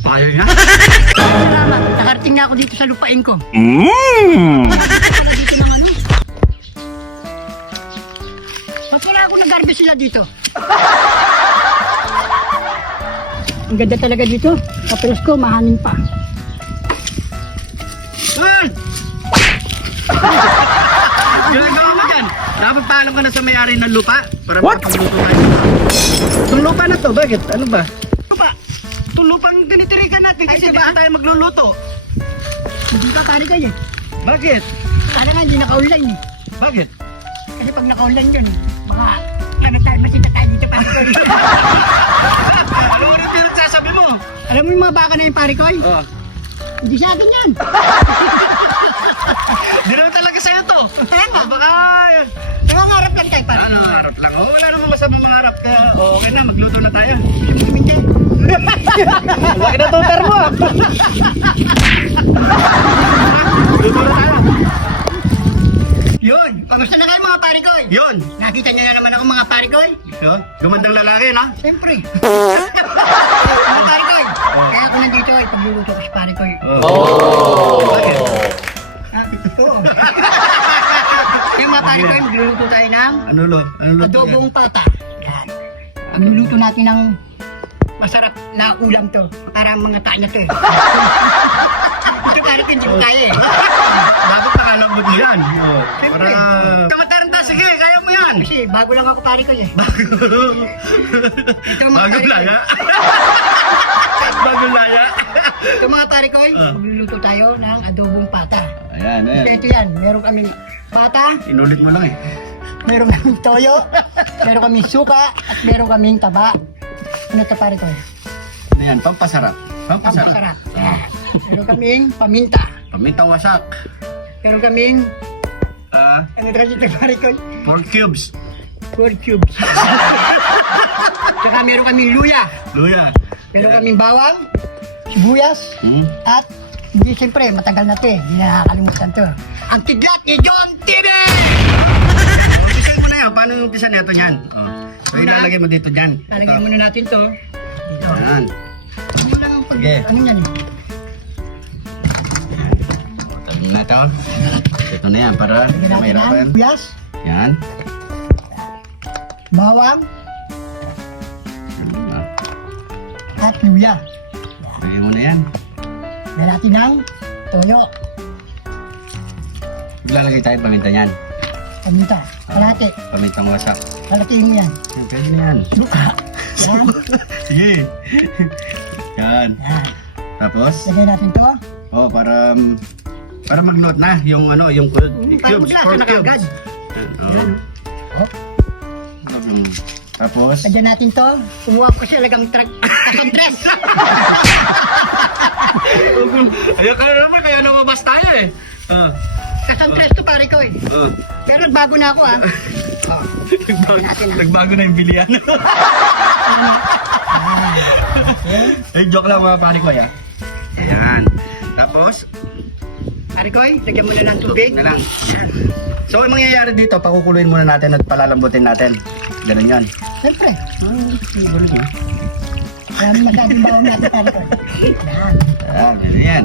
Payo niya? Salamat. Nakarating na ako dito sa lupain ko. Dito ng ano. Mas wala ako nag-harvest sila dito. Ang ganda talaga dito. Kapelos ko, mahangin pa. Man! Ginagawa mo dyan. Napapaalam ka na sa may-ari ng lupa para makapagluto tayo. Itong lupa na to, bakit? Ano ba? Lupa, Itong lupang tinitirikan natin kasi Ay, di diba? tayo magluluto. hindi ka pari kayo eh. Bakit? Sana nga hindi naka-online eh. Bakit? Kasi pag naka-online yun, baka masita tayo dito pari ko. Ano mo rin pinagsasabi mo? Alam mo yung mga baka na yung pari ko eh? Oh. Hindi sa akin yan. Di naman talaga sa'yo to. Kaya nga, Baka... nangangarap lang tayo pari. Ano, harap lang. Oh, wala naman masamang mangarap ka. Oh, okay na, magluto na tayo. Hindi. Laki na tutar mo ah. Magluto na tayo. Yun, kamusta na kayo mga pari ko eh? Yun. Nakita niyo na naman ako mga pari ko eh? Yun. Gumandang lalaki, no? Siyempre. Mga pari ko eh. Kaya ako nandito eh, pagluluto ko sa pari ko eh. Bakit? Ah, oo. Yung mga pari ko eh, magluluto tayo ng Ano lo? Ano lo? adobong pata. Yan. Magluluto natin ng masarap na ulam to. Parang mga tanya to eh. Ito pari ko hindi ko kaya eh. Dapat nakalambot mo yan. Oh, Siyempre. para... Kamataranta, sige, kaya mo yan. Kasi bago lang ako pari ko eh. Ito mga Bagong pari ko. laya. Bagong laya. Ito mga pari ko eh, magluluto tayo ng adobong pata. Ayan, Ito yan, meron kaming pata, Inulit mo lang eh. meron kaming toyo, meron kaming suka, at meron kaming taba. Ano ito pare ko? Ano yan? Pampasarap. Pampasarap. Pampasarap. Yan. Meron kaming paminta. Pamintang wasak. Meron kaming, Ah, ano ito pare ko? 4 cubes. 4 cubes. Saka meron kaming luya. Luya. Meron kaming bawang, sibuyas, Hmm? at hindi siyempre, matagal na ito eh. Hindi na nakakalimutan to. Ang kidlat ni John TV! Umpisan mo na yan. Paano yung umpisa nito niyan? Oh. So, Una. ilalagay mo dito dyan. Lalagyan Ito. muna natin to. Dito. Ayan. Ano lang ang pag... Sige. Ano yan eh? Tabi na ito. Ito na yan para Lagyan natin mahirapan. ng sibuyas, Yan. bawang, at luya. Lagay mo na yan. Lagyan natin ng toyo, Ilalagay tayo paminta niyan. paminta, kalate. Pamintang wasak. Kalatiin mo yan. Yan, pwede na yan. Suka. Yan. Sige. Yan. Yan. Tapos, Lagyan natin to. oh, para mag-note na yung ano, yung Parang cubes, maglasa 4 na cubes. kagad. Yan, Oh. Tapos, Lagyan natin to. Kumuha ko siya lagang kasuntres. ayun ka naman, kaya namabas tayo eh. Kasuntres to pare ko eh. Oh. Pero nagbago na ako ah. Oh. Nagbago na yung bilian. Ay, joke lang mga pare ko ya. Ayan. Tapos, Pare ko eh, lagyan mo na ng tubig. na lang. So, ang mangyayari dito, pakukuluin muna natin at palalambutin natin. Ganun yan. Siyempre. Gulit mo. Maraming masyadong bawang natin pare ko. Yan. Ayan, ganun yan.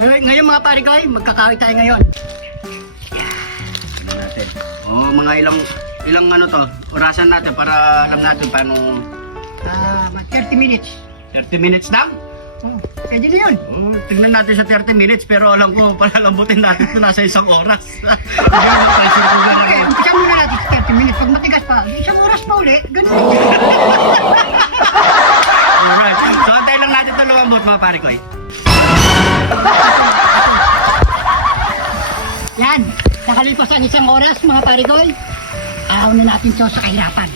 Ngayon mga pare ko eh, magkakawit tayo ngayon. Ganun natin. Oh, mga ilang ano to, orasan natin para alam natin paano Mag 30 minutes. 30 minutes lang. Oh, pwede na yun. Oh, tignan natin sa 30 minutes pero alam ko palalambutin natin ito nasa 1 oras. Hindi mo tayo siguro na Okay, umpisa muna natin sa 30 minutes. Pag matigas pa, isang oras pa uli. Ganun. Alright. So, antayin lang natin ito lumambot mga pare ko eh. Yan. Nakalipas ang 1 oras mga pare ko eh. Ayaw na natin to sa kahirapan.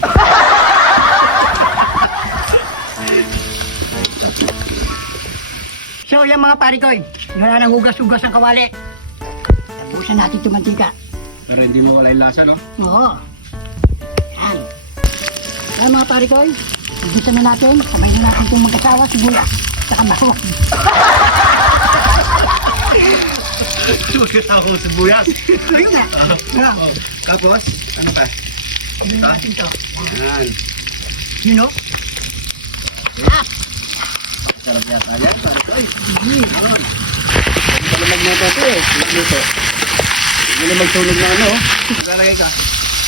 So yan mga pare ko eh. Wala nang hugas-hugas ang kawali. Busan natin itong mantika. Pero hindi mo wala yung lasa, no? Oo. Yan. Yan mga pare ko eh. Igisa na natin. Sabay na natin itong magkasawa, sibuyas. Saka bawang. Sugat ako sa buyas. Ayun na. Yan. Tapos, ano pa? Ito? Natin to. Yan. You know? Sarap yata yan. Ay, hindi pala magluto ito eh. Magluto. Hindi na magtunog na ano. Maglalagay ka.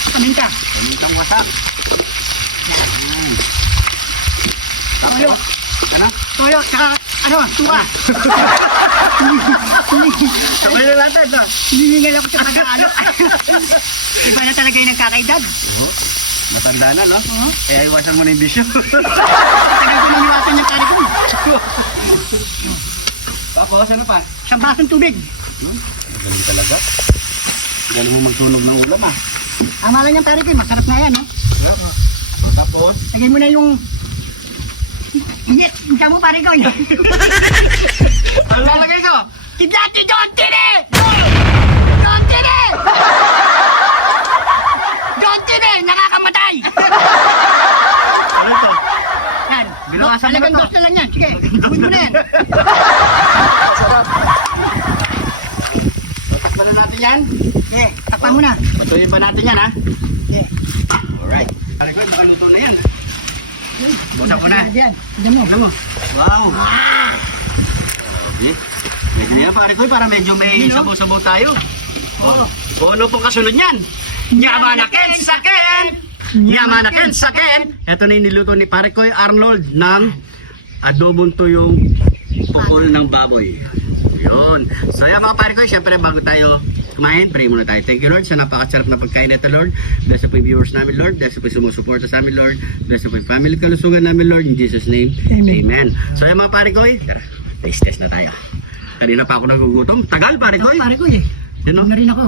Paminta. Pamintang wasak. Toyo. Ano? Toyo, tsaka, tuwa. Sabay na natin ito. Hinihingal ako sa pag-aalo. Iba na talaga yung nagkakaedad. Oo. Matanda na, no? Oo. Eh, iwasan mo na yung bisyo. Tagal ko nang iwasan yung pare ko. Tapos, ano pa? Sa basong tubig. Magaling talaga. Galing mo magtunog ng ulam, ah. Tama lang yung pare ko, masarap na yan, no? Tapos, Lagay mo na yung... Init, hindi mo pare ko. ano lalagay ko? Si Dati John Tine! John Tine! John Tine, nakakamatay! Ano ito? Yan. Binawasan mo Talagang na to. dos na lang yan. Sige, gawin mo na yan. Tatakpan na natin yan. Eh, takpan mo na. Patuloyin pa natin yan, ha? Eh, Alright. Pare ko, baka luto na yan. Buksan ko na. yan. Tignan mo. Tignan mo. Wow! Okay. Medyo yan, pare ko, para medyo may sabaw-sabaw tayo. Oo. O ano pong kasunod yan? Yamanaken saken! Yamanaken saken! Ito na yung niluto ni pare ko, Arnold, ng adobong tuyong pukol ng baboy. Yun. So yan mga pare ko, syempre bago tayo kumain, pray muna tayo. Thank you Lord sa napakasarap na pagkain nito Lord. Bless po yung viewers namin Lord. Bless po yung sumusuporta sa amin Lord. Bless po yung family kalusungan namin Lord. In Jesus name, Amen. So yan mga pare ko, taste na tayo. Kanina pa ako nagugutom. Tagal pare ko. Pare ko eh. Yan o. Na rin ako.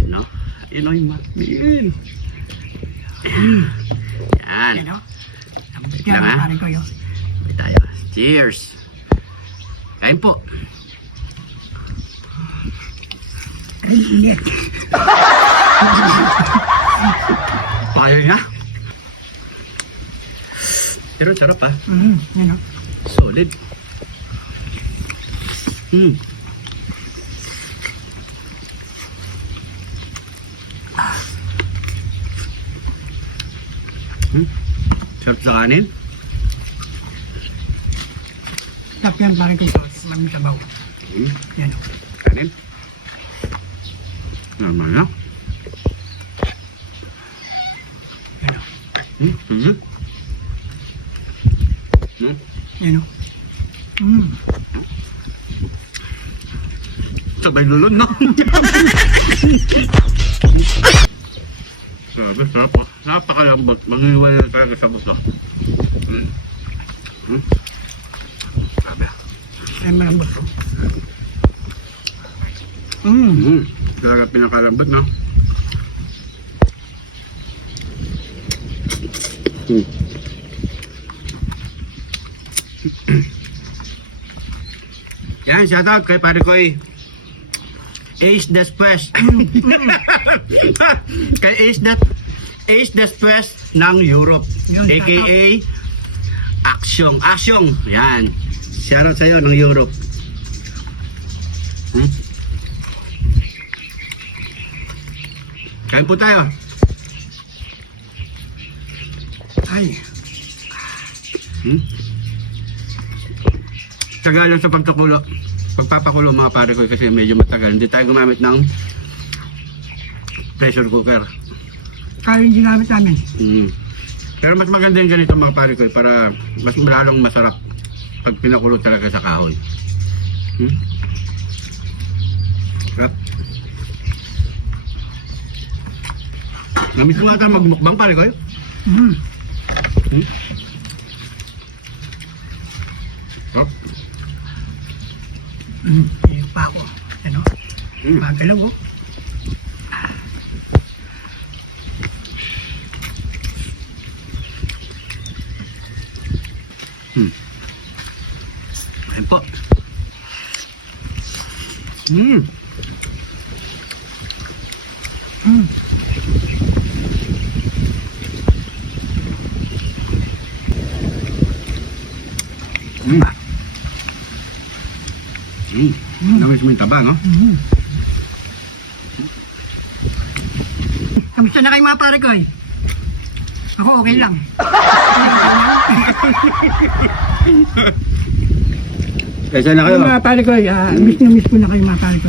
Yan o. Yan o yung matmin. Yan. Yan o. Yan Tama? pare ko yun. Tayo. Cheers. Kain po. Init. Kaya na. Pero sarap ha. Yan o. Solid. Sarap sa kanin. Sarap yan pare ko ito. Maraming sabaw. Yan o. Kanin. Normal na. Yan o. Yan o. Sabay lulon, no? Sabi, sarap. Napakalambot. Mangiwala na talaga sa buto. Sabi. Ay malambot ko. Talaga pinakalambot, no? Yan, shout out kay pare ko'y Ace Despues. Kay Ace Despues ng Europe. Yun, AKA Aksyon. Aksyon. Yan. Shout out sa'yo ng Europe. Kain po tayo. Ay. Tagal lang sa pagpapakulo mga pare ko kasi medyo matagal. Hindi tayo gumamit ng pressure cooker. Kaya yung ginamit namin. Pero mas maganda yung ganito mga pare ko para mas manalong masarap pag pinakulo talaga sa kahoy. Sarap. Namiss mo ata magmukbang pare ko. Sarap. Yung pa ako. Ano? Magalaw ko. Ayan po. Namiss mo yung taba, no? Kamusta na kayo mga pare ko eh? Ako okay lang. Kaysa na kayo. Mga pare ko, miss ko na kayo mga pare ko.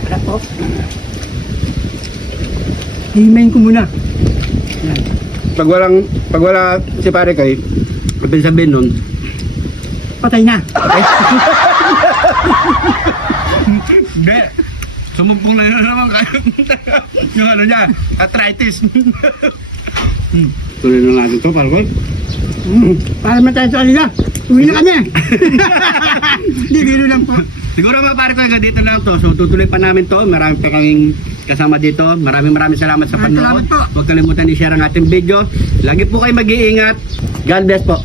Wala po. Himayin ko muna. Yan. Pag wala si pare ko, ibig sabihin nun, Patay na. Hindi. Sumumpong na yun naman kayo. Yung ano niya, arthritis. tuloy na natin to, pare ko. Para man tayo sa kanila. Uwi na kami. Hindi, biro lang po. Siguro mga pare ko, hanggang dito lang to. So tutuloy pa namin to. Marami pa kaming kasama dito. Maraming salamat sa Salamat panonood. po. Huwag kalimutan i-share ang ating video. Lagi po kayo mag-iingat. God bless po.